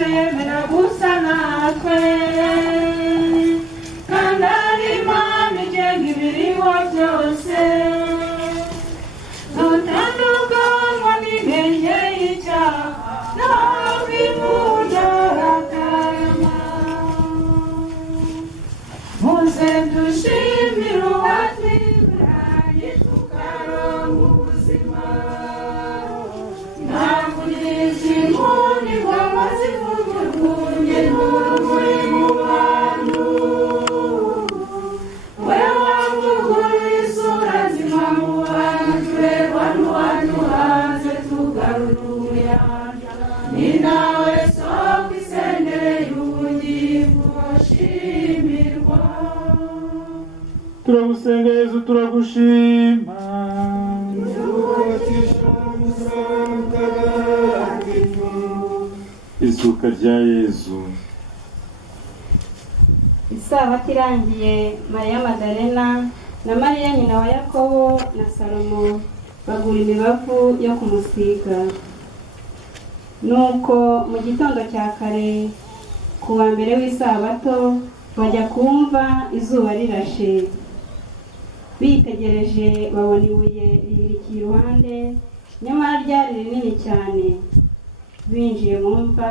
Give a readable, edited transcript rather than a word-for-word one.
wacu yemera gusa natwe kandi ari Imana igenga ibiriho byose dutandukanywa n'intege y'icyaha ntabwo imudarakama muze dushimire uwatwiburaye tukaronka ubuzima ntabwo n'izi nkuni ngoma zivuga urwunge n'urumuri mu bantu we wavuguruye isura zima mu bantu tureba n'uwaduhanze tugarura ubuyanja ni nawe soko isendereye ubugingo washimirwa turagusenga Yezu turagushima izuka rya Yezu. Isabato irangiye Mariya Madalena na Mariya nyina wa Yakobo na Salomo bagura imibavu yo kumusiga. Nuko mu gitondo cya kare ku wa mbere w'isabato bajya kumva izuba rirashe. Bitegereje babona ibuye rihirikiye iruhande nyamara ryari rinini cyane. Binjiye mu mva